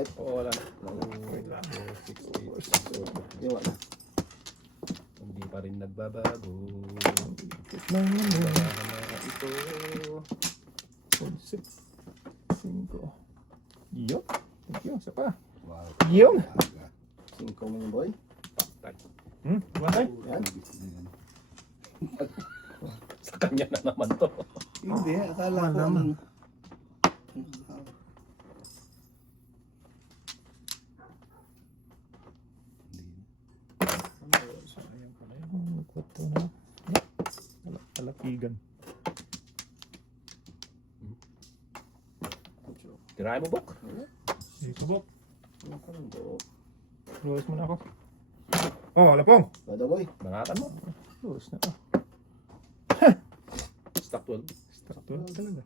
balik. Oo, wala na. Wait lang. 60. Yung wala. Hindi pa rin nagbabago. Lang yun. Babahan na ito. 6, 5. Yun. Thank you. Isa pa. Wow. Yun. 5 mo yung boy. Patay. Batay. Yan. Sa kanya na naman to. Hindi, akala ko naman. Sayang pala yun. Ito na. Talapigan. Tirahin mo, Bok. Dito Bok. Ano ka lang bro? Luwas mo na ako. Oh, lapong. Bada boy. Banatan mo. Luwas na ako. Stock 12. Stuck to talaga.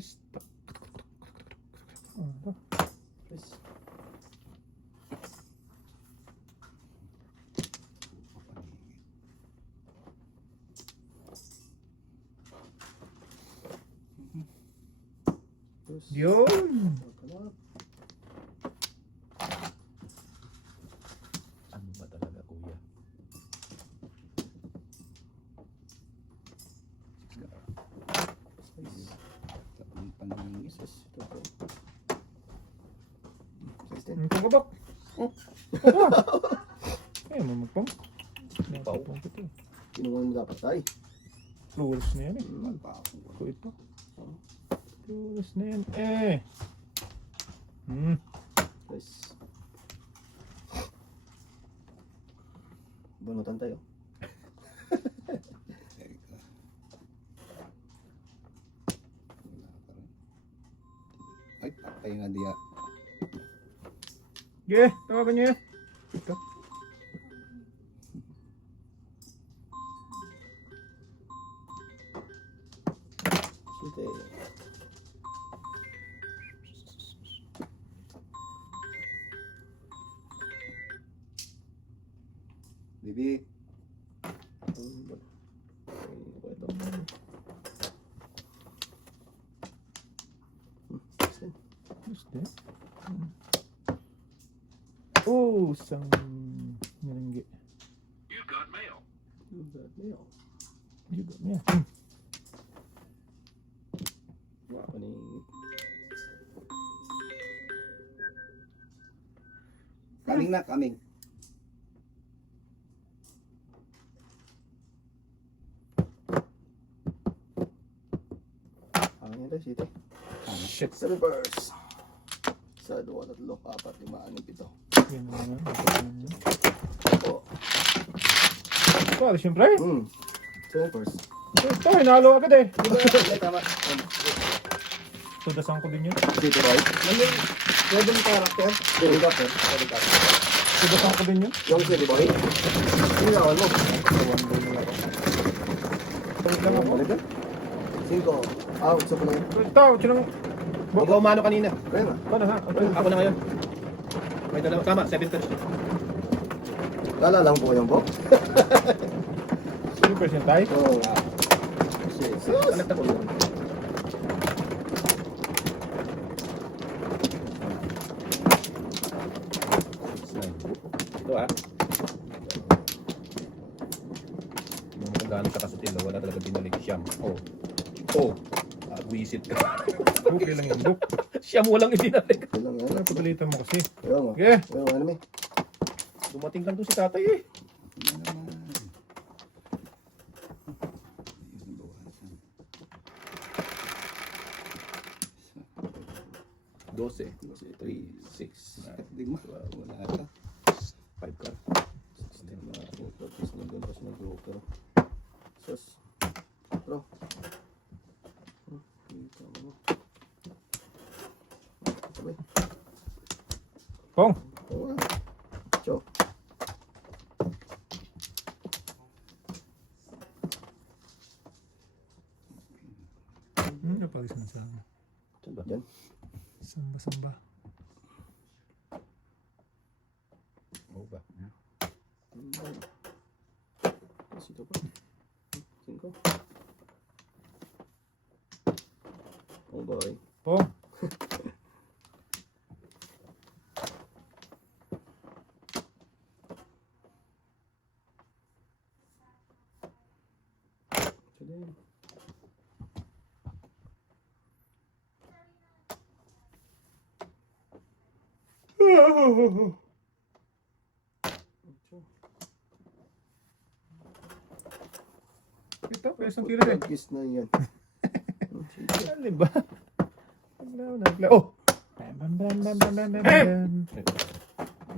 Stuck. Ito. Please. Yun. Ano ba talaga, kuya? Panangis. Ito po. 16. Ang pagkabak. Ayun mo magpong. Pau. Napapong ko ito. Kinuha mo dapat tayo. Luwas na yan eh. Ako ito. Luwas na yan eh. Please. Bunutan tayo. Ay, patay nga diya. Yeah, tawagan niyo yan. Ito. Sinte. Bibi, Gusto. Oh, isang nilinggi. You got mail. You got me. Wow, ni. kaming na, kaming. Ang ito, sinte. Shit. 7 bars. 1, 2, 3, 4, 5, 6, 7. Yan naman. Oh. Ito, siyempre. 7 bars. Ito, hinalo agad eh. Ay, tama. Tudasan ko din yun. Dito, right? Pwede mo character? Pwede character. Pwede character. Tudasan ko din yun. Yung pwede boy? Sinigawan mo. One ball na ako. Tulit lang ako. 5. Ah, gusto ko lang yun. Ito, sinang... Huwag ka umano kanina. Kaya nga. Ano ha? Ako na ngayon. May dalawa. Tama, 7 first. Lala lang po yung bo. 7% tayo. Oo. Sus! Anak na ko. Ito ah. Yung magandaan ka kasutila, wala talaga binalik siyam. Oh. Oh. Wisit ka. Okay lang yung book. Siyam walang ibinalik. Ito lang yan. Pagalitan mo kasi. Kaya nga. Okay. Kaya nga naman. Dumating lang to si tatay eh. Dose, 3, 6, Di mo. Wala ka. 5 card. Sus. Bro. Pong. Oo nga. Cho. Napagisan sa akin. Saan ba? Yan. Samba-samba. Oo ba? Sito pa. 5. Oh boy. Pong. Ito, isang kilo rin. Kiss na yan. Ano ba? Oh! Bam, bam, bam, bam, bam, bam, bam, bam.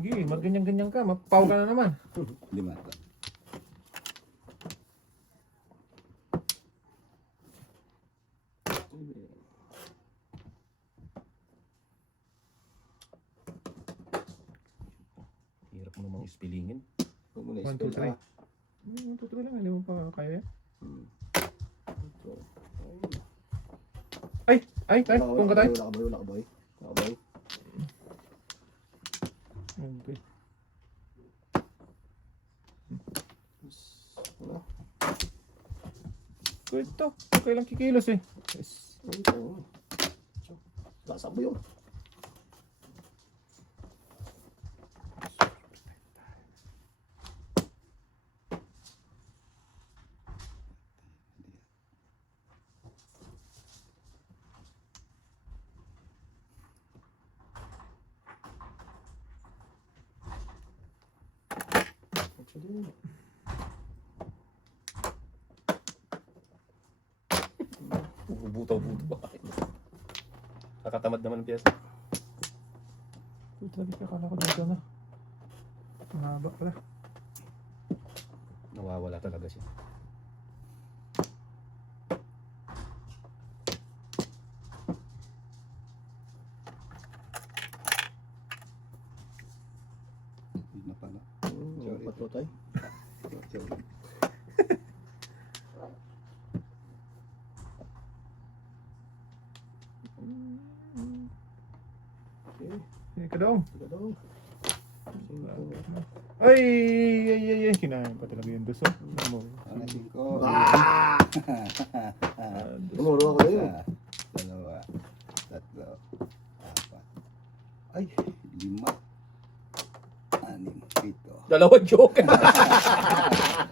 Sige, magganyan-ganyan ka. Mapaw ka na naman. 5 ata. Hirap mo namang ispilingin. Huwag mo na 1, 2, 3. 1, 2, 3 lang. Hindi mo pa kaya. Ay! Ay! Ay! Kung ka tayo. Wala ka boy, wala ka boy. Wala ka boy. Okay. Wala. Good to. Okay lang kikilos eh. Yes. Ito. Lasang mo yun. Butaw-butaw pa. Nakatamad naman ang piyesa. Ito talaga kakala ko dito na. Mahaba pala. Nawawala talaga siya. Hindi na pala. Sorry. Patutay. Sorry. Hey, kadong. Ito daw. Ay! Ay! Ay! Ay! Kinain pa talaga yung duso. Ano mo? Ang 5. Ah! Tumuro ako na yun. 2, 3, 4. Ay, 5. 6, 7. Dalawang joke.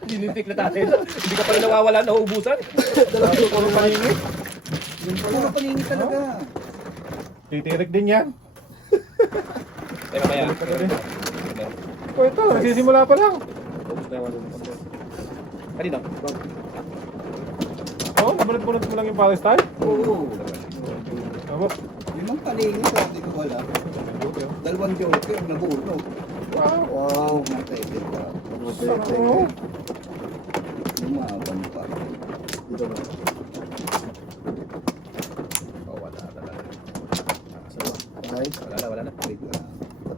Dinitik na tayo. Hindi ka pala nawawala, nauubusan. Dalawang puro paningin. Puro paningin talaga. Titirik din yan. Teka kaya. O ito, nagsisimula pa lang. Ubus na yung kanina. Oo, nabanat-bunat mo lang yung Palestine. Oo. Abo. Yun ang paningin ko, hindi ko wala. 2 joker, nabuno. Wow. Wow. Matay din ka. Sarap. Lumaban pa. Dito ba? Oh, wala talaga. Ay, Wala na. Wait lang.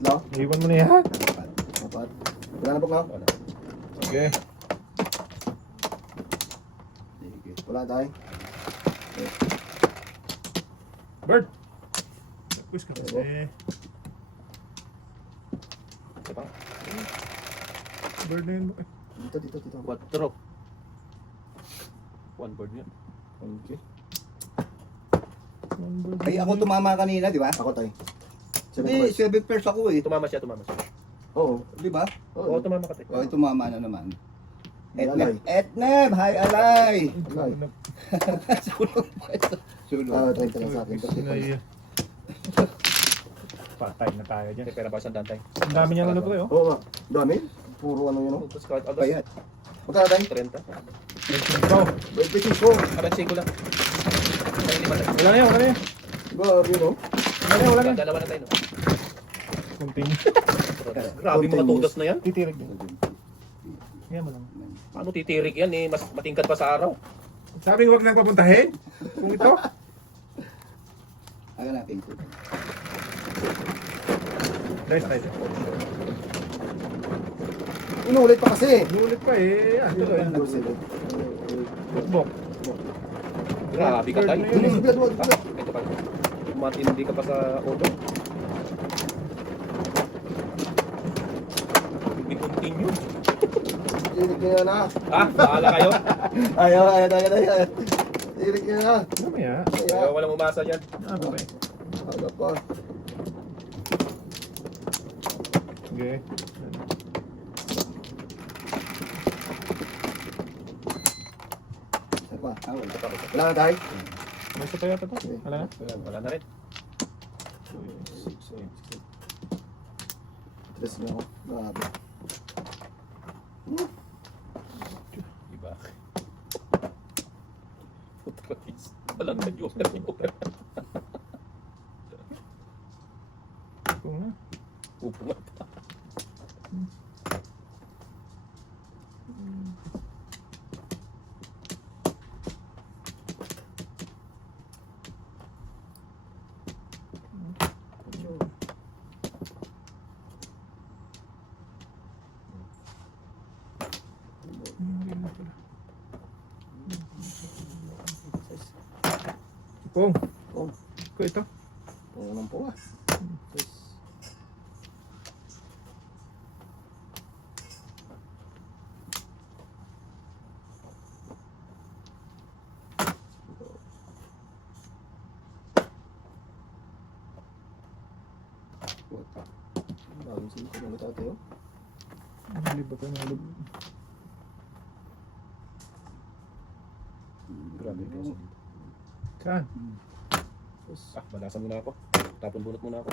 tatlo, Iwan mo na yan. 4. 4. Wala na po nga. Wala. Okay. Sige. Wala tayo. Bird. Push ka kasi. Isa pa. Bird na yun. Dito. 4. One board yan. Okay. One bird. Ay, ako tumama kanina, di ba? Ako tayo. Hindi, 7 pairs ako eh. Tumama siya. Oo. Di ba? Oo, tumama ka. O, tumama na naman. Alay. Etneb! Hi, alay! Alay. Sulong pa ito. Sulong. Ah, tayo sa akin. Sinay. Patay na tayo dyan. Pera ba sandaan tayo? Ang dami niya ano to eh. Oh. Oo nga. Dami. Puro ano yun. Oh. Tapos kahit agad. Payat. Magkano tayo? 30. Ito. Birthday ko. Agad 5 lang. Ay, 5 tayo. Wala na yan, wala na yan. Grabe no? Wala na yan. Dalawa na tayo, no? Continue. Grabe mga tudas na yan. Titirig din. Yan mo lang. Paano titirik yan eh? Mas matingkad pa sa araw. Sabing huwag nang papuntahin. Kung ito. Haganapin ko. Guys, tayo. Inulit pa kasi. Nulit pa eh. Ah, tuloy. Bukbok. Grabe ka tayo. Bird na yun. Blood, blood, blood. Ito pa. Matindi ka pa sa auto. Hindi continue. Irik nyo na. Ah, bahala kayo. Ayaw. Irik nyo na. Mamaya. Ayaw walang umasa dyan. Ah, babay. Aga pa. Okay. Ano pa? Ah, wala pa. Wala na tayo? May isa pa yata to. Wala na? Wala na rin. stress na ako. Grabe. Diba? Putragis. Walang na-joker. Kung na. Upungat. Pong. Oh, Ko ito. oo naman po ah. Yes. Bagong singko na ito tayo. Malib ako, malib. Grabe ka sa dito. Saan? Ah, balasan muna ako. Tapon bunot muna ako.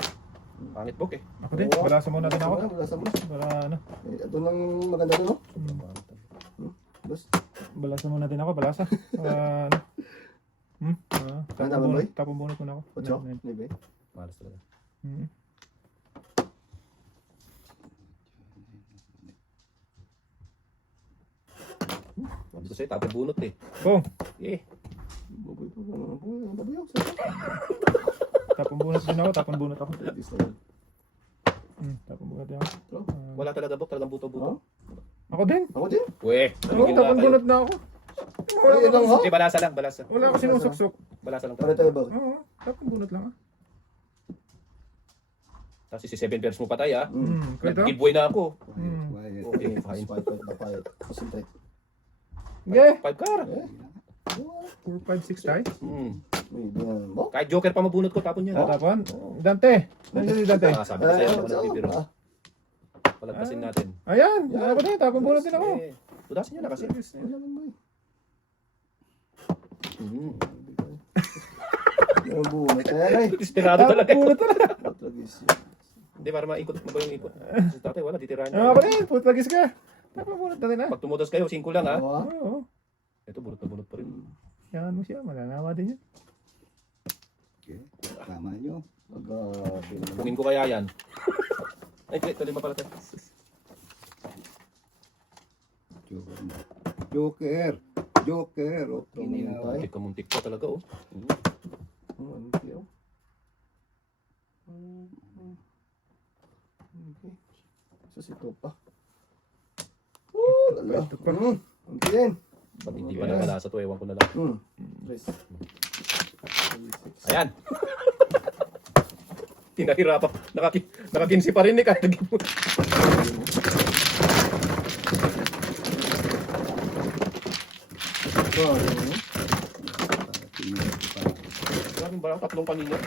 Pangit bok eh. Ako din. Balasan muna din ako. Balasan mo na. Para ano. Doon lang maganda doon, no? Bas. Balasan muna din ako. Balasa. Para ano. Ano, boy? Tapon bunot muna ako. Ocho? Nine. Libre? Malas talaga. Sabi ko sa'yo, tapon bunot eh. Pong. Eh, Baboy po. Baboy ako. Tapon bunot din ako. Tapon bunot ako. This na yun. Tapon bunot din ako. wala talaga bok, talagang buto-buto. Ako din. Ako din. Weh, Oo, nabigil na tapon kayo. bunot na ako. Ay, lang ha? Eh, balasa lang, balasa. Wala ako sinusuksok. Balasa lang. Para tayo ba? Oo. Tapon bunot lang ah. Tapos si 7 pairs mo patay ah. Ko ito. Nag-giveaway na ako. Quiet. Okay, fine. Fight, fight. Concentrate. Okay. 5 car. 4, 5, 6 tayo. May binang mo? Kahit joker pa mabunot ko, tapon yan. Tatapon. Dante. Nandiyan si Dante. Ah, sabi ko sa'yo, ako nagpipiro. Palagpasin natin. Ayan. Ako din. Tapon bunot din ako. Eh, tudasin nyo na kasi. Wala naman boy. Yung bunot na yan ay. Desperado talaga. Bunot talaga. Patragis yun. Hindi, para maikot mo ba yung ikot. Si tatay, wala, titirahan Ako nyo. din. Putagis ka. Tapon bunot na din ah. Pag tumutos kayo, 5 lang ah. Oo, ah. Oo. Ito, bunot na bunot pa rin. Yan mo siya. Malalawa din yan. Okay. Tama nyo. Pungin ko kaya yan. Ay, tuloy pa pala tayo. Joker mo. Joker. Joker. O, Tuminaway. Muntik pa talaga oh. Ano kayo? Okay. Susito pa. Lala. Okay din. Pag hindi pa na malasa to, ewan ko na lang. Tres. Ayan! Pinahirapan. Nakakinsi pa rin eh kahit naging mo. Maraming barang, 3 kanina.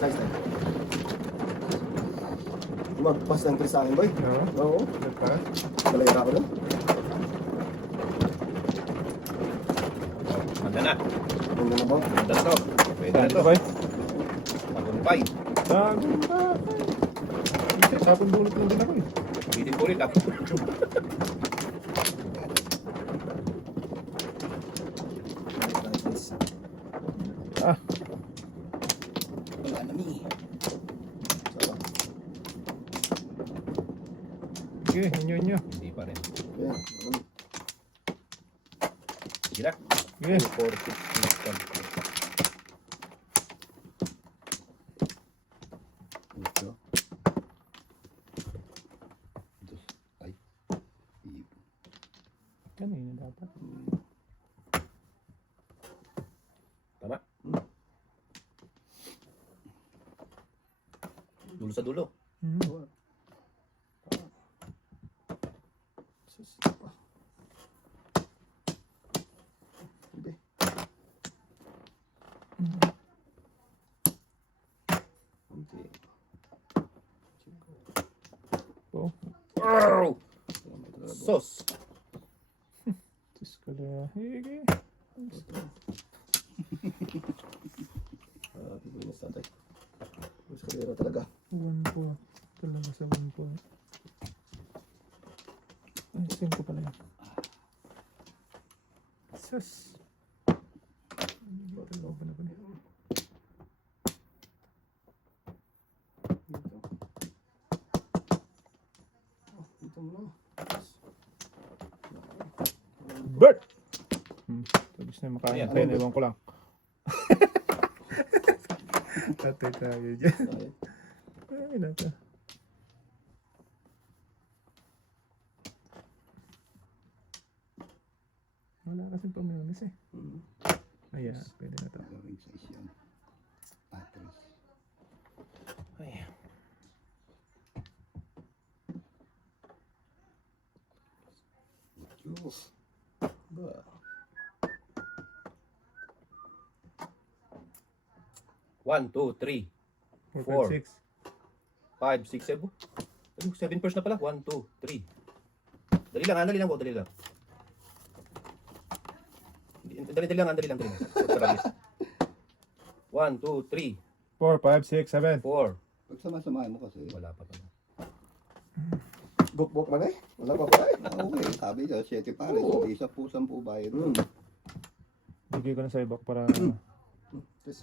Nice time. Magpas ng tres sa akin, boy. Oo. Oo. Nagparas. Balayra ko nun. Manda na. Ano na ba? Manda na to. Pwede na to. Boy. Tagumpay. Tagumpay. Tapon bunot lang din ako eh. Bitin po ulit ah. Nice. Ah. Wala na mi. Sarap. Sige, inyo. Hindi pa rin. Ayan. Sige na. Sige. 4, 6, 7. Ito. Ay. Kanina dapat. Tama. Dulo sa dulo. Susito pa. Hindi. Okay. Oh. Wow! Sos! Tis ka na. Sige. Bibilis natin. Mas kalera talaga. 1 po. Talaga sa 1 po. Ay, 5 pala yun. Sus. Dito, looban na ba niya? Dito. Oh, dito mo. Bert! Tapos na makain Ayan, tayo, ano ba? ewan ko lang. Tatay tayo dyan. Ay, nata. Wala kasing pamilyones eh. Ayan, pwede na to. Ring size yan. Atras. Ay. Ba? 1, 2, 3, 4, Four. 5, 6. 5, 6, 7. 7 first na pala. 1, 2, 3. Dali lang, dali lang po, dali lang. Dali lang. 1, 2, 3, 4, 5, 6, 7. 4. Pag sama-samahan mo kasi, Wala pa pala. Bukbok man eh. Wala pa pa eh. okay, sabi niya, 7 pares. Oo. Isa po 10 bayad. Bigay ko na sa ibak para Tapos,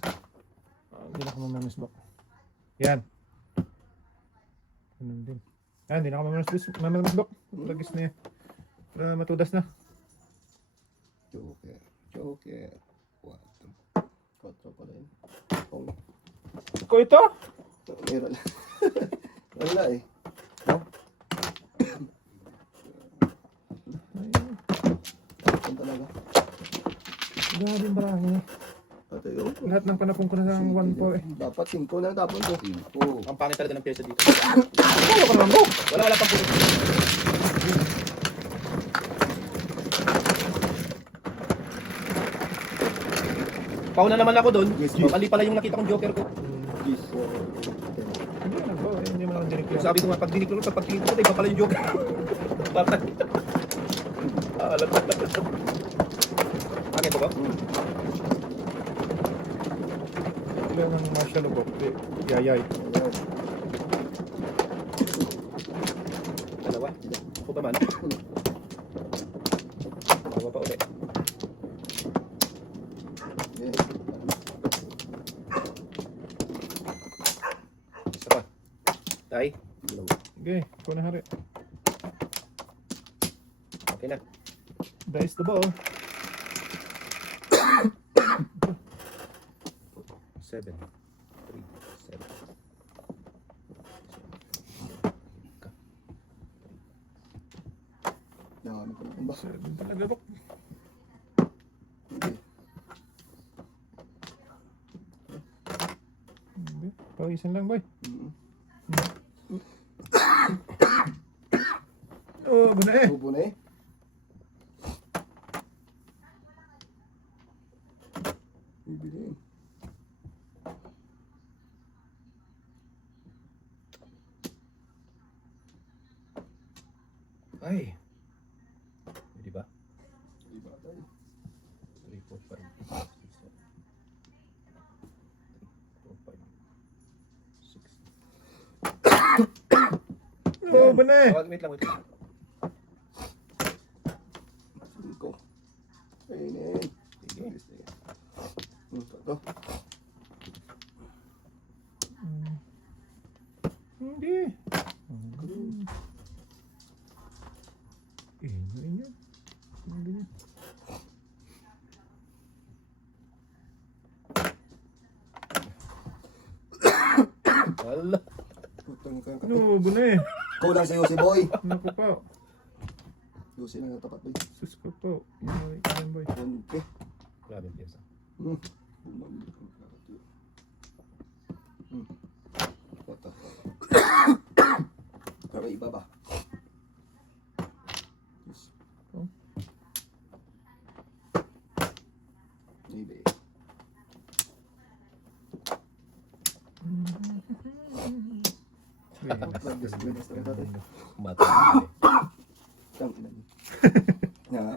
hindi na ako mamamisbak. Yan. Ganun din. Yan, hindi na ako mamamisbak. Lagis na yan. Para matudas na. Joker. Joker. 4 pala yun. Oh, Ko ito? meron. Wala eh. No? Saan talaga? Grabe yung marami. Ate, oh. Lahat ng panapon ko na sa 1 po eh. Dapat 5 na tapon to. 5. Ang pangit talaga ng pyesa dito. Ano ka naman mo? Wala pang puro. Pauna naman ako doon. Yes, Mali pala yung nakita kong joker ko. This, Hindi na po eh. Hindi mo naman dinig Yung sabi ko nga, pag dinig ko, pag tingin ko, iba pala yung joker. Patay. Alam na. Akin to ba? Ilan ang martial lubok? Yayay. Dalawa. Ako ba man? Dalawa pa ulit. Isa pa. Tay. Okay, ikaw na hari. Okay na. Dice the ball. 7. 3. 7. Dami ko na ba? 7 talaga bok. Hindi. Pawisan lang boy. Oh, buna eh. Bubo na eh. Bibili. Ay. Di ba? Iba tayo. 3, 4, 5, 6, 7. 3, 4, 5, 6. Oh, buna eh. Wait lang. 5. Ayun. Sige. Ito. Hindi. Inyo. Hindi. Wala. Putang ko yung kape. Ano, buna eh. Kulang sa'yo si Boy. Naku po. Yusin lang yung tapat Boy. Sus ko po. Yan boy. Konti. Grabe yung pyesa. Ito. Pero iba ba? Yes. Oh. Maybe. Mata.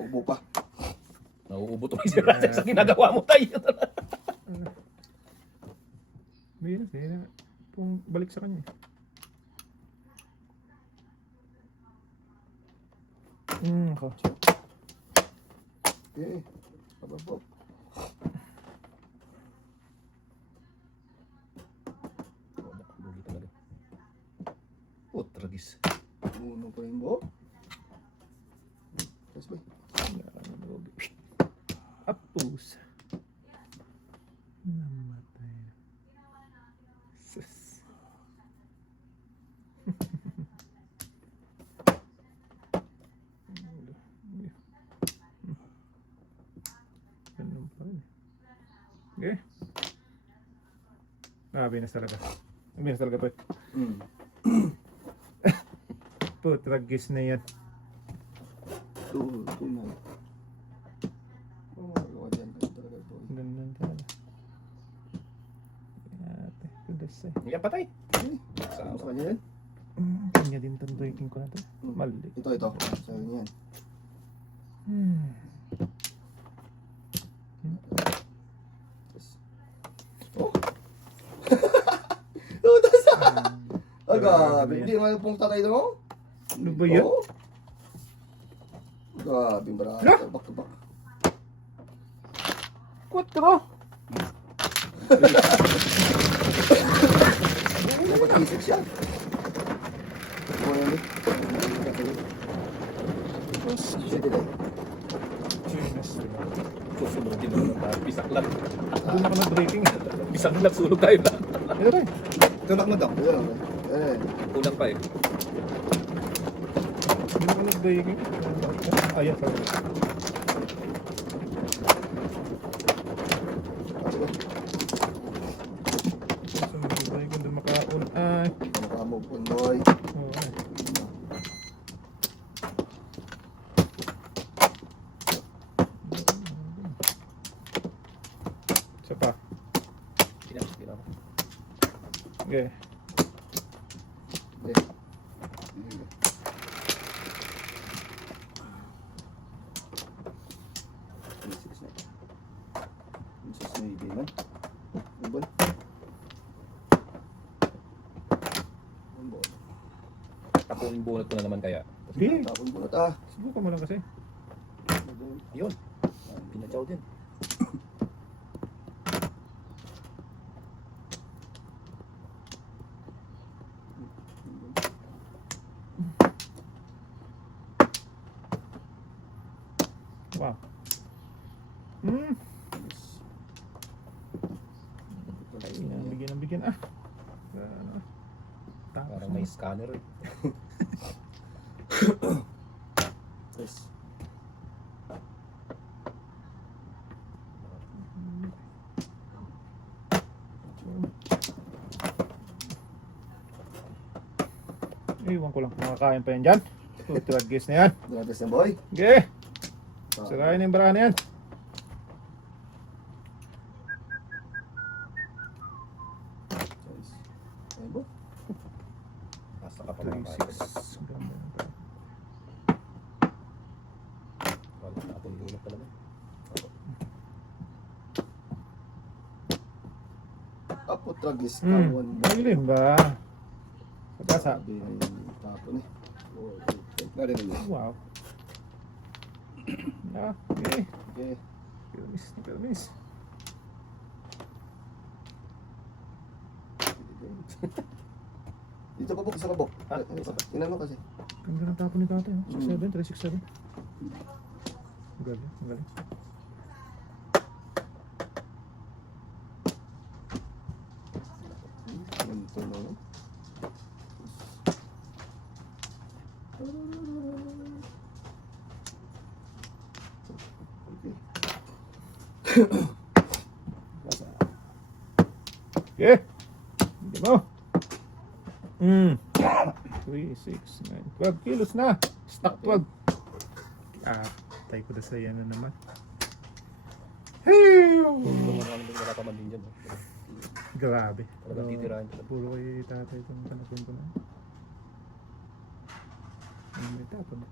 Ubo pa. Nauubo to sa ginagawa mo tayo. Bira. pong balik sa kanya. Ako. Okay. Pababa. Lugi talaga. Oh, tragis. Uno pa rin mo. Yes, boy. Apus. Namatay. Sus. Ganun pa rin. Okay. Binas talaga. Binas talaga po. Putragis na yan. Tunay. Oh, magawa dyan. Ganun talaga ito. Ganun talaga. Ate, kudas eh. Hindi ka patay. Ano sa kanya yan? Kanya din itong breaking ko na to. Mali. Ito. Sa kanya yan. Yes. Oh! Lutas ah! Grabe. Hindi naman pong tatay mo? Ano ba yan? Oh. Grabe, brother. Back to back. Kwatro! Dapat isip siya. Ano yan eh? Sige lang. Susunod din naman tayo. Bisak lang. Doon ako na-breaking. Bisak lang. Sulog tayo lang. Ito ba? Tulak mo daw. Ito lang. Eh. Kulang pa eh. Doon ako na-breaking. Ayan, sorry. So, mag-breaking doon makaun. Ay. Makamove po, boy. Oo. Isa pa. Pinapos ako. Okay. Eh. Tapos yung bunot ko na naman kaya. Hindi. Tapon bunot ah. Subukan mo lang kasi. Yun. Pinatsaw din. Wow. Ay, bigyan. Ah. Ano? Tapos Parang may scanner eh. Yes. Iwan ko lang kung makakain pa yan dyan. Putragis na yan. Grabe siya, boy. Okay. Sirain na yung barahan na yan. Ayun ba? Basta ka pa mga 36. Ganda na tayo. Wala na akong bunot talaga. Apo tragis kawan. Magaling ba? Pagkasa. Sabi yung tapon eh. Oh, okay. Narinig mo. Wow. Ah, okay. Okay. Permis. Dito pa po sa kabok. Ha? Tingnan mo kasi. Ganda ng tapon ni tatay. 6'7", 3'6'7". Galing. Ganito na. Okay. Hindi mo. 3, 6, 9, 12 kilos na. Stock 12. Tay ko na sa yan na naman. Hey! Marami din wala pa man din dyan. Grabe. Talagang titirahin ko. Puro kay tatay itong tanapin ko na. Ano may tapon?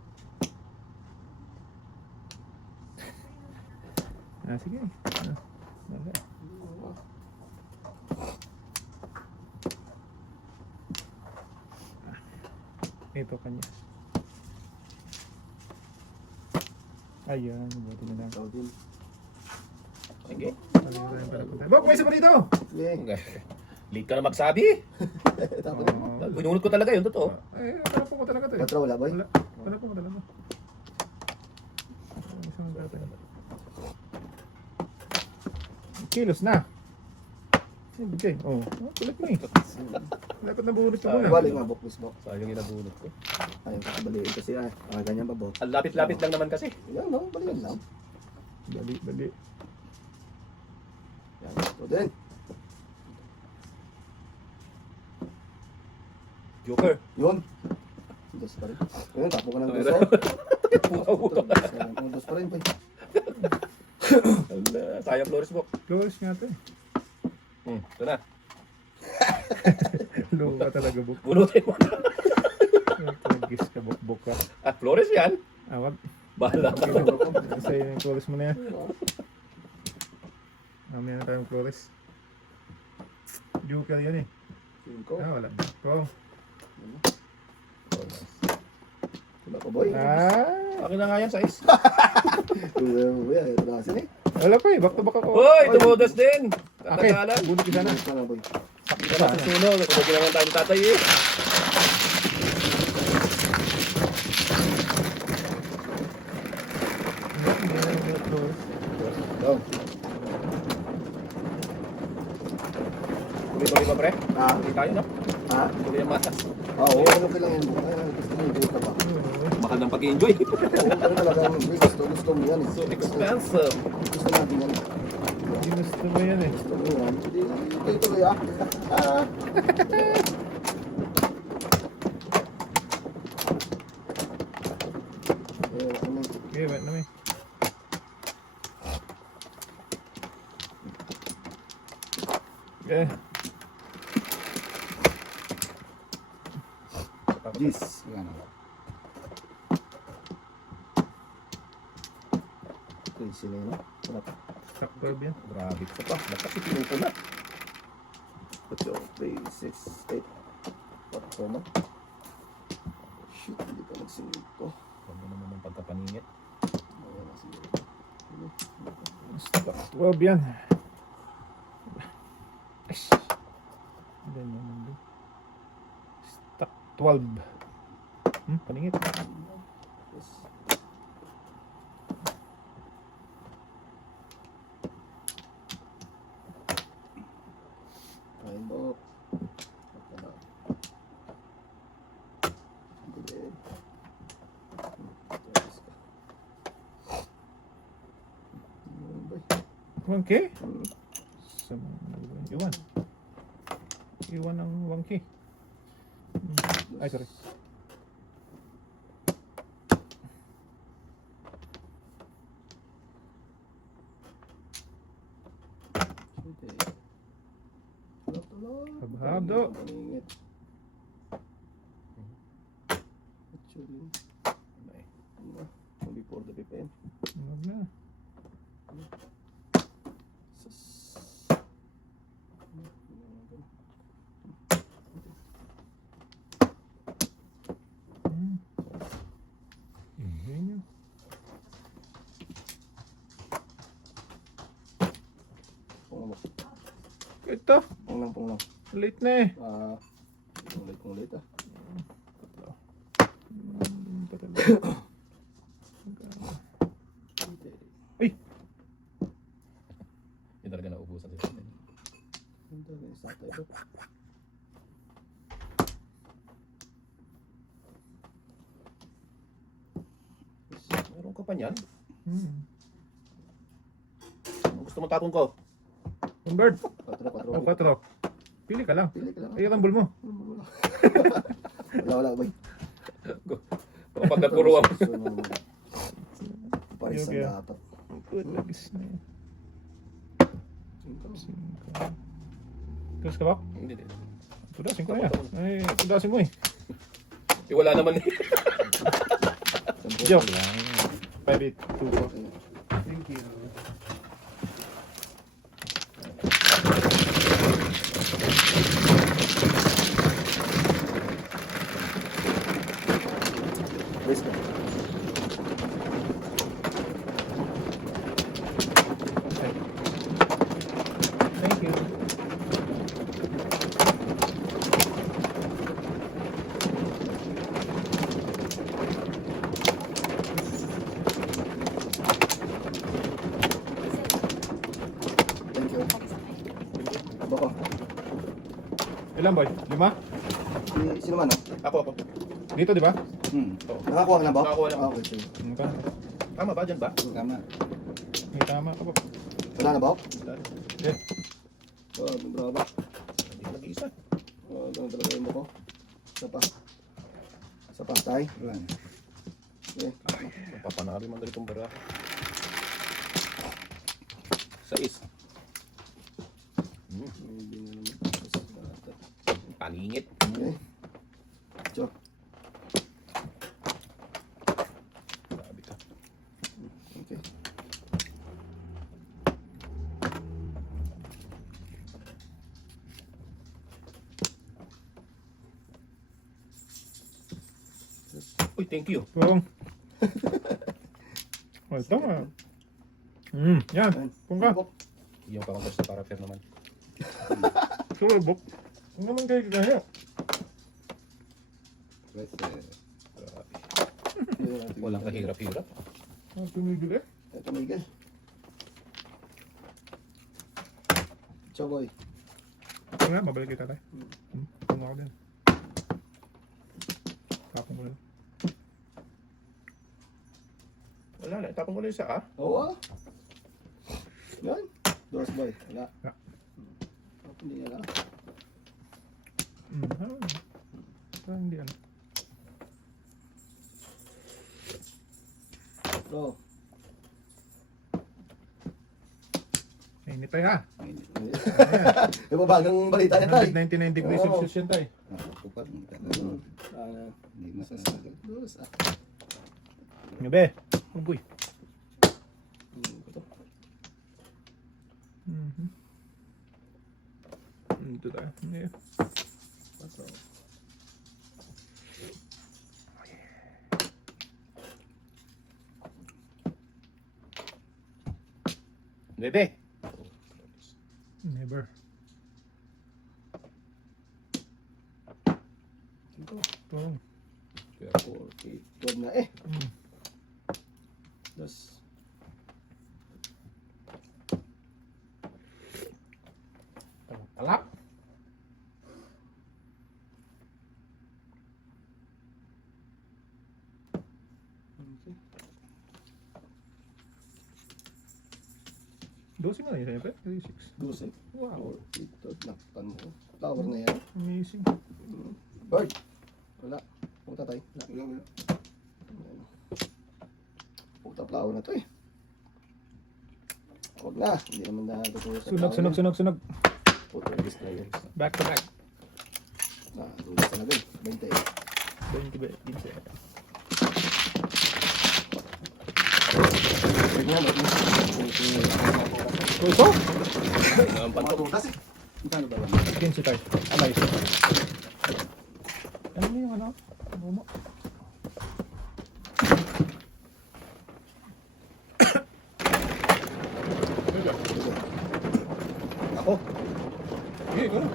Sige. Okay. Ito kanya. Ayan, buti na lang. Ikaw din. Sige. Bok, may isa pa dito! Sige. Late ka na magsabi. Tapos Binunod ko talaga yun, totoo. Akala po ko talaga to eh. Patro wala boy. Wala. Akala po ko talaga. Isang dati. Kilos na. Okay. Oh, kulit mo eh. Dapat nabunod ka muna. Balik nga bok, please bok. Sayang yung nabunod ko. Ayaw ka baliin kasi ay. Ganyan pa bok. Ang lapit-lapit lang naman kasi. Yan no, balikan lang. Dali. Yan. Ito din. Joker. Yun. Dos pa rin. Ayun, tapo ka ng dos. Dos pa rin boy. Sayang Flores mo. Close nga to eh. Ito na. Luka talaga buk. Bunutin mo na. Gis ka buk ka. At Flores yan. Wag. Bahala ka. Sa'yo yung Flores mo na yan. Mamaya na tayong Flores. Joker yan eh. Cinco. Wala. Ko. Wala ko boy. Akin na nga yan, size. Kuya, ito na kasi eh. Wala pa eh. Back to back ako. Hoy, tumudas din. Okay. Katagalan. Bunot ka sana. Ito na boy. Sakit ka na sa suno. Kumagin naman tayo ni tatay eh. Down. Tuloy-tuloy ba, pre? Tuloy tayo, no? Tuloy ang matas. Oo, okay lang yan. Gusto mo yung ka ba? Mahal ng pag-enjoy. Oo, pero talagang gusto mo yan. So expensive. Gusto natin yan. Ginusto mo yan eh. Gusto mo yan. Hindi, tuloy ah. Okay, wait na may. Okay. This. Yan. Okay, sila yun. Sarap. Stock 12 yan. Grabe ka pa. Lakas ipinuto na. 8, 3, 6, 8. Patro na. Shit, hindi pa nagsinig ko. Huwag mo naman ng pagkapaningit. Ayan na siya. Stock 12 yan. Ganyan lang. Stock 12. Paningit. Yes. Ayun po. Pagkala. Good. Tapos ka. Ayun ba? Okay. Iwan. Iwan ng wangki. Ay, sorry. Okay. Habhado. Paningit. Actually, before the PPM. Huwag na. Ganyan. Punglang. Ito. Punglang. Late na eh. Punglit ah. Ay! Hindi talaga naubusan sila. Yung talaga yung sata ito. Meron ka pa niyan? Hmm. Gusto mo tapon ko? Bird. 4. 4. Pili ka lang. Pili ka lang. Ay, rambol mo. Wala boy. Kapag nagpuruan. Paris Okay. ang dapat. Good lagis na yan. Terus ka ba? Hindi. Tudasin ko na yan. Ay, tudasin mo eh. Wala naman eh. Joke. 5, 8, 2, 4. Thank you. Ilan boy? 5? Sino man, oh? Ako. Dito di ba? Nakakuha ka na ba? Nakakuha na. Ah, okay, sige. Tama ba? Dyan ba? Tama. May tama ka po. Wala na ba? Okay. Oh, bravo. Hindi ko nag-iisa. Oh, ganun talaga yung buko. Isa pa. Isa pa, tay. Wala na. Okay. Mapapanalo man ganitong bara. 6. Hindi na naman. Paningit. Okay. Chok. Grabe ka. Okay. Uy, thank you. Tuwang. Oh, ito nga. Yan. Kung ka. Yung pa-contest sa character naman. Sulubok. Kung naman kayo kaya. Pwes, Walang kahirap-hirap. Tumigil eh. Ito, Miguel. Choboy. Ito nga, mabalik kita tayo. Kung ako din. Tapong ko lang. Wala na. Tapon ko lang yung isa, ah. Oo, ah. Yan. Dos, boy. Wala. Wala. Hindi nga lang. Parang hindi ano. Bro. Mainit tayo ha. Yung mabagang balita niya, tay. 199 degrees Oo. Celsius yan tayo. nakatupad. Hindi Hindi masasagot. Dos, ah. Ngabe. Ugoy. Ito. Ito tayo. Yeah. Paso. Bebe. Never. Ito. Tuwang. 4, 8, 12 na eh. Dos. Alap. Okay. Dosing na yun siyempre. 36. 12. Wow. 4, 8, 12. Nakpan mo. Flower na yan. Amazing. Bird. Wala. Puta tayo. Wala. Wala. Puta flower na to eh. Huwag na. Hindi naman na tutulog sa Sunog, flower sunog, yan. sunog, sunog. Puta gusto na yun. Back to back. Tulog ka na din. 20 eh. 20 ba? 15. Bird nga. Bird nga. Ito? Ang pantok. Matutas eh. Magkano ba lang? 15 tayo. Alay. Ano na yung ano? Momo. Ako. Sige, ikaw na.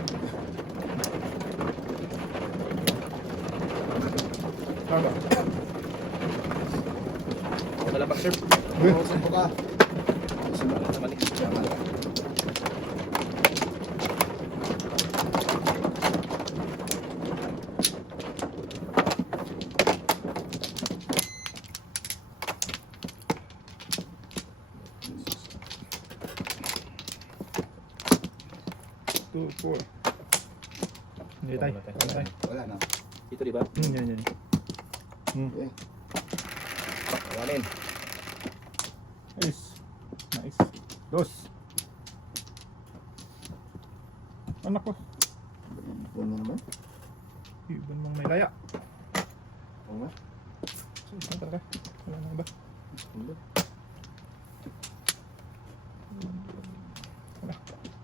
Tama. Ako na lang pag-serve. Saan po ka? Sunod na naman eh. Two, four. Hindi tayo. Ano tayo? Wala na. Ito di ba? Yan. Okay. Awanin. Nice. Nice. Dos. Anak ko. Yan na naman. Ibon mong may laya. Oo nga. So, saan talaga? Wala na ba? Hindi. Wala.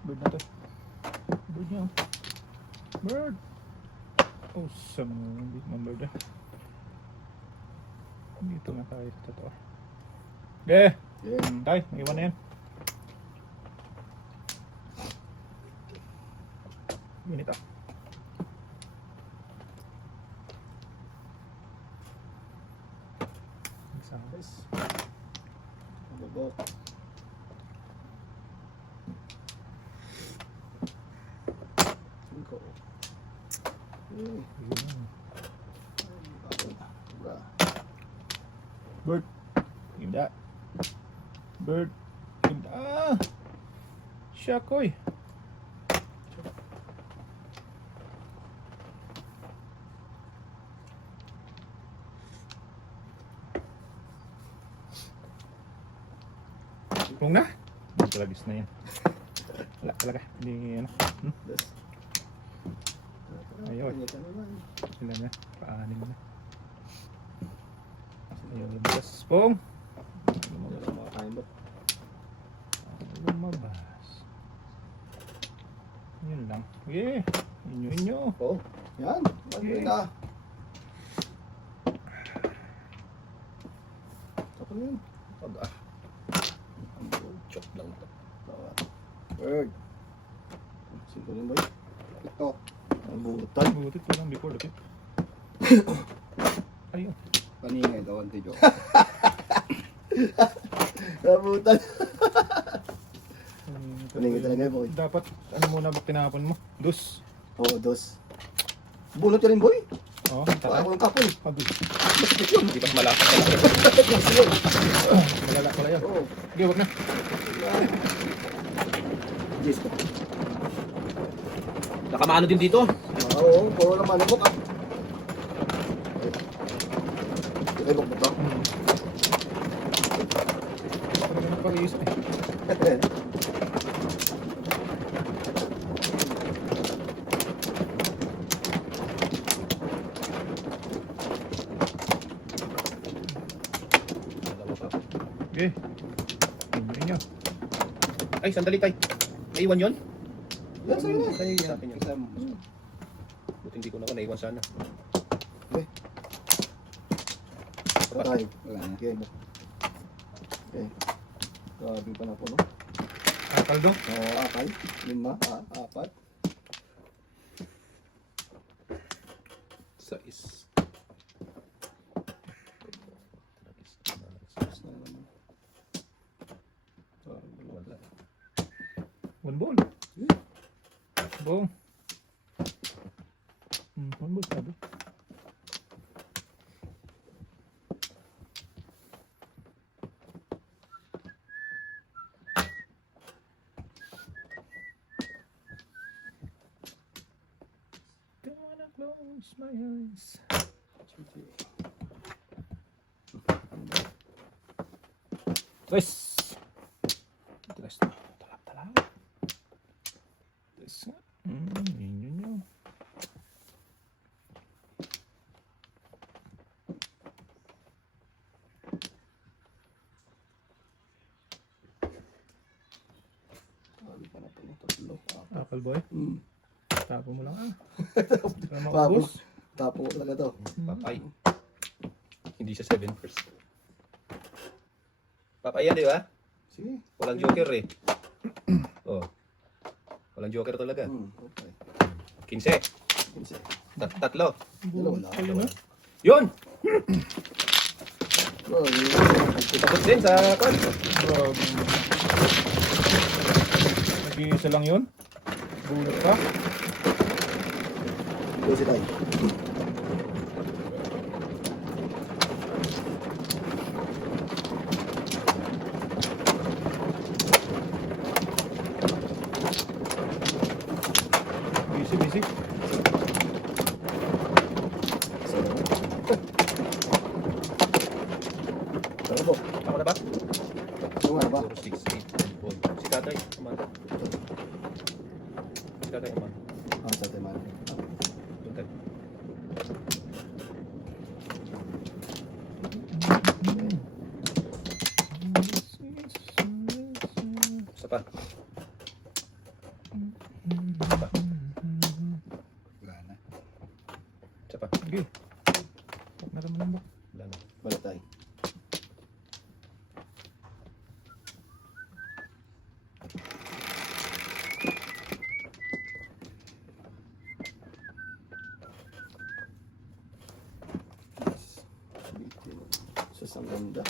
Bird na to. Bird niya. Bird! Oh, sama mo. Hindi naman bird eh. Dito na tayo sa totoo. Okay. Yeah. Tayo. May iwan na yan. Minute ah. Sabes. Bubok. Cinco. Eh, bra. Bird. Give that. Bird. Give that. Ah! Shakoy. Kung na? Talagis na yan. Wala talaga. Hindi ano. Yes. Ayun. Kanya ka naman. Sila na. Paanin na. Ayun lumabas. Pong! Yan ang mga kain mo. Lumabas. Yun lang. Yeah. Inyo. Oh, yan. Maganda ka. Ako na yun. Chok lang ito. Bird. Sino rin ba yun? Ito. Ang butan. Butit ko lang before the Ayun. Kanina ito, Auntie Jo. Nabutan. Paningin talaga yun, boy. Dapat, ano muna ba tinapon mo? Dus. Oo, dos. Bunot ka rin, boy. Oo, Para ako ng kapon. Pagod. Hindi pa malasa. Malala pala yun. Oo. Sige, wag na. Yes ko. Nakamano din dito. Oo, puro naman ang buka. Okay, bukbuk ba? Talaga nagpag-iisip eh. Okay. Tingnan nyo. Ay, sandali tay. Naiwan yun? Yan, sa'yo na. Sa'yo sa akin yun. Isa mo. Buti hindi ko na ako naiwan sana. Patay. Wala na. Okay, buk. Okay. Grabe pa na po, no? Akal do. Oo, akal. 5, 4. Sais. One ball. Bong. One ball sabi. Don't wanna close my eyes. Tres. Tres na. Talap. Tres nga. Yun. Grabe pa na po, no? 3, 4. Apple boy. Tapo mo lang ah. Para Tapos, maubos. tapo ko talaga to. Papay. Hindi siya 7 first. Papay yan, di ba? Sige. Walang joker eh. Oh. Walang joker talaga. Okay. 15. 15. Tatlo. Dalawa na. Ayun na. Yun! Oh, Tapos din sa kwan. Grabe. Nag-iisa lang yun? Bulot pa? Ito si Tay. Busy. Tara po. Ako na ba? Yung ano ba? 4, 6, 8, 9, 4. Si tatay. Umanda. Si tatay umanda. Ah, sa tema. Doon tayo. Isa pa. Wala na. Isa pa. Sige. Huwag na naman ba? Wala na. Balik tayo. Sus, ang ganda.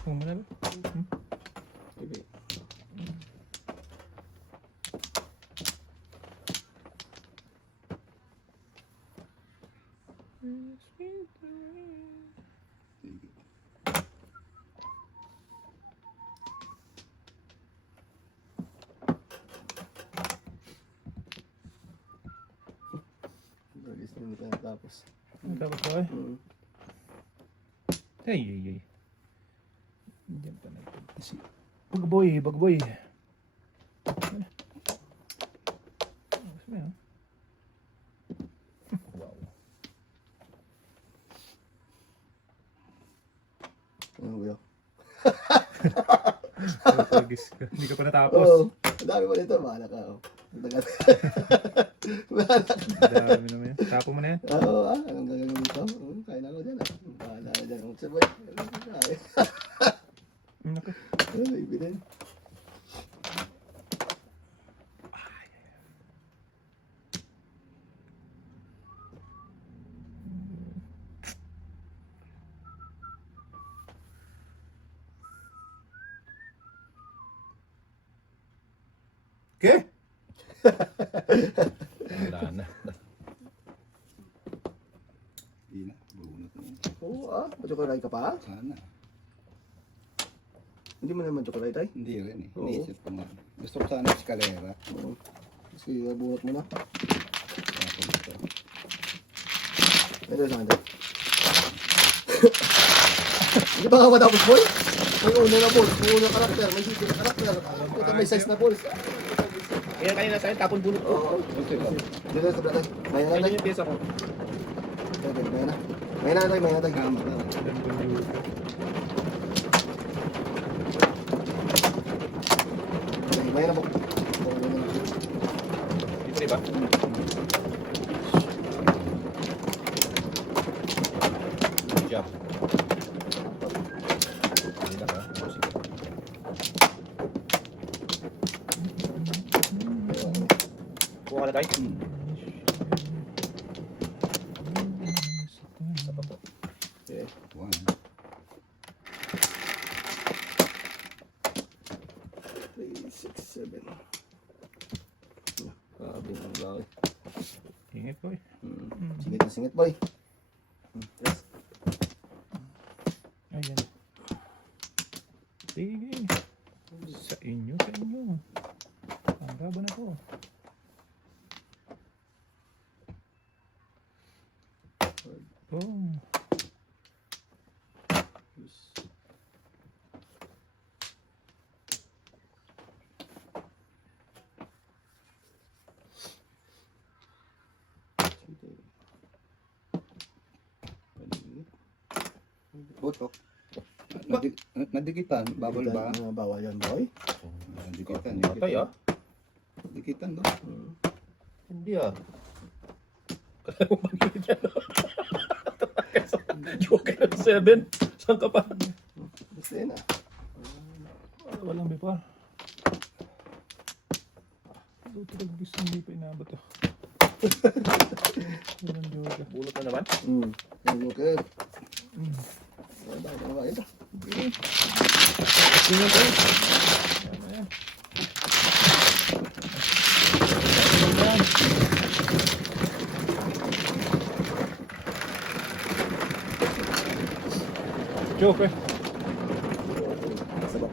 Kung mo na ba? Okay. Release na nito tapos. Tapos ba kayo? Ay, ay, ay. Diyan pa na ito. Bagboy, bagboy. Ano? Gusto mo yun? Wow. Ano ba yun? Pagis ka. Hindi ka pa natapos. Oo. Ang dami mo nito. Bahala ka. Oh. Bahala ka. Dami naman yan. Tapo mo na yan. Oo, anong gagawin dito? Kaya na ako dyan. Bahala ka dyan. Kung sabay. Naku. Ay, bilhin. Okay? Wala na. Hindi na. Bunot na. Oo, Chocolate ka pa? Sana. Hindi mo naman chocolate ay? Hindi rin eh. Oo. Iniisip ko nga. Gusto ko sana eskalera. Oo. Kasi bunot mo na. Tapos ito. Ito sa akin. Hindi ba nga matapos, boy? May una na balls, may una karakter, may dito na karakter. Ito may size na balls. Kaya kanina sa akin, tapon bunot ko. Oo. Okay ba? Dito sa brother. May na Ganyan tayo. yung pyesa ko. May na. May na tayo, may na tayo. Tama ka. May na po. Dito diba? Good job. Hindi lang ha. Sige. Kuha ka na tayo. Isa pa po. Okay. One. 3, 6, 7. Grabe ang laki. Ingat ko eh. Singit na singit, boy. Yes. Ayan. Sige. Sa inyo, sa inyo. Ang gaba na po. Oh. Butok. Nadikitan. Bawal ba? Bawal yan, boy. Nadikitan. Patay ah. Nadikitan ba? Hindi ah. Kaya mo magiging yan. Joker ng 7. Saan ka pa? Basta yun ah. Walang bipa. Buti gusto hindi pa inabot to. Walang joke. Bunot na naman. Yung joker. Ano ba ito? Tingnan ko. Ayan. Joke eh. Sabak.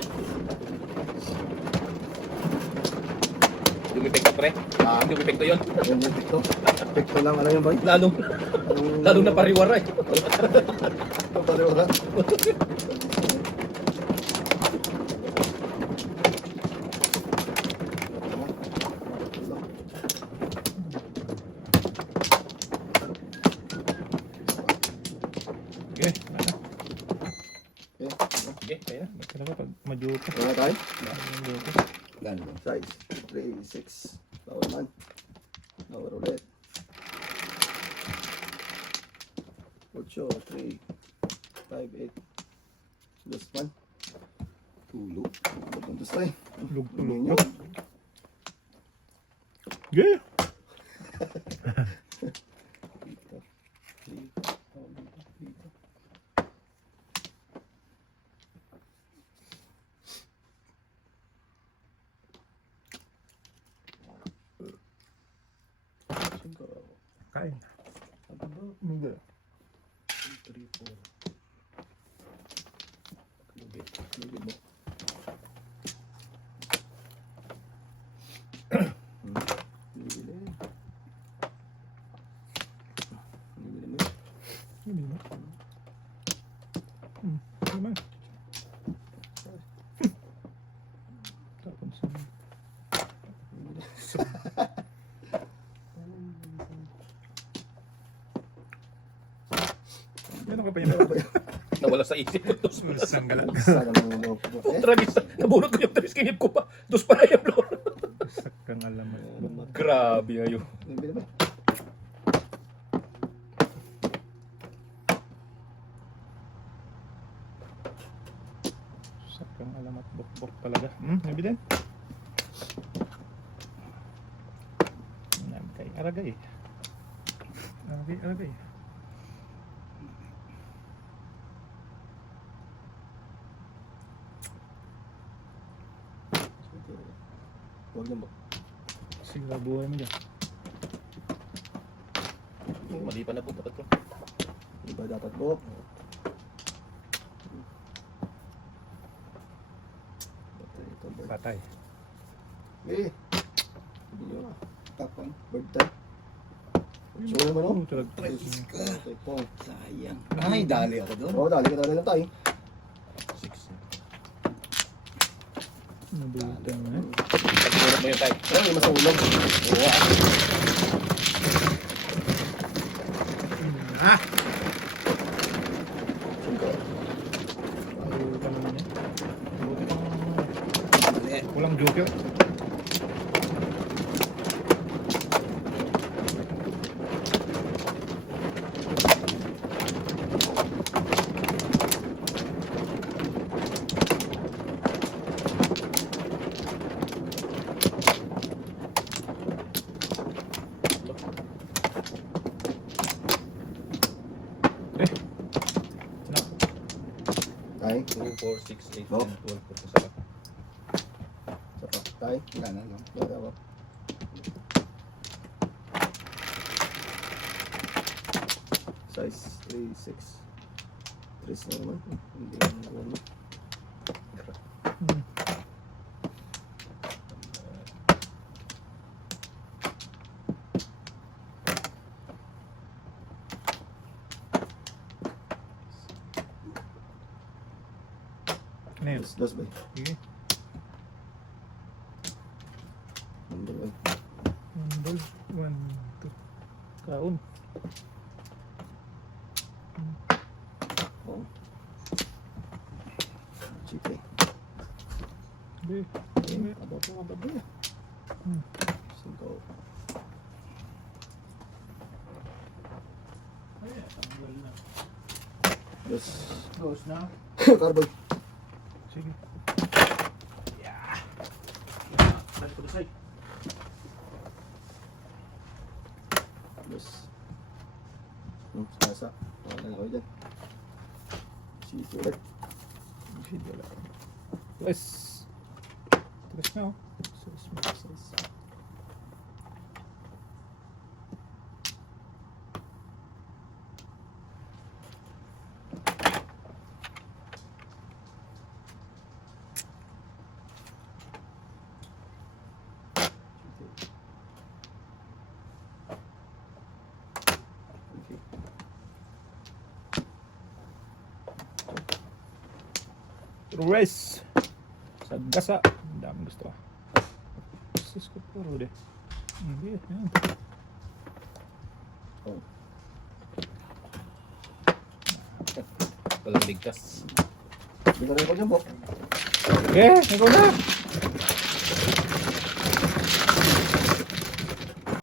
Lumipekto pre. Hindi lumipekto yun. Yung pekto. Pekto lang, ano yung boy? Lalong napariwara eh. Pareho na. Okay. Ano? Sige, kaya na. Talaga pag majoke. Wala tayo? Walang joke. Gano'n. Size. 3, 6. Power man. Power ulit. 8, 3, 5, 8. Last man. Tulog. Puntos tayo. Lug-lug. Ninyo. Okay. Dito. Dito. Dito. Kain. Hindi. 3, 4. Lugit. Lugit mo. Bili. Bili mo. Hindi mo. Naman. Tapos Ano ka pa yun? Nawala sa isip ko. Dos pala. Sanggalan. Sana mo mo. Tragis. Nabunot ko yung tragis kinip ko pa. Dos pala yung lolo. Sak kang alamat. Grabe ayo. Bili mo. Sak kang alamat. Bok-bok talaga. Nabi din? Kay Aragay. Aragay. Huwag yan ba? Siguro buhay mo dyan. Mali pa na po. Dapat ko. Iba dapat mo. Ito, bird. Patay. Eh. Hindi yun. Tapang. Bird time. So naman o. Tulag. Ito. Sayang. Ay, dali ako doon. Oo, dali lang tayo. 6. Nabutan mo eh. Pagpunot mo yung type. Ay, may masulog. Oo. Nabutan mo niya. Mali. Walang joker. Tay. 2, 4, 6, 8, 10, No. 12. Sa sarap. Sapa. Tay. Wala na lang. Wala ako. Size 3, 6. 3 na naman. Hindi na naman. Nails. Dos ba? Sige. Number 1. Ball. 1, 2. Kaon. Oh. Chite. Be. Aba po, aba po. Cinco. Dos. Close na. Carbon. Sige. Balik ko sa side. Dos. Sasa. Wala na ako dyan. Chite ulit. Yes. Tres na oh. Size. Race. Sa gasa. Ang daming gusto. Sus ko puro deh. Hindi. Yan. Oh. Walang ligtas. Bigyan rin ko dyan po. Okay. Ikaw na.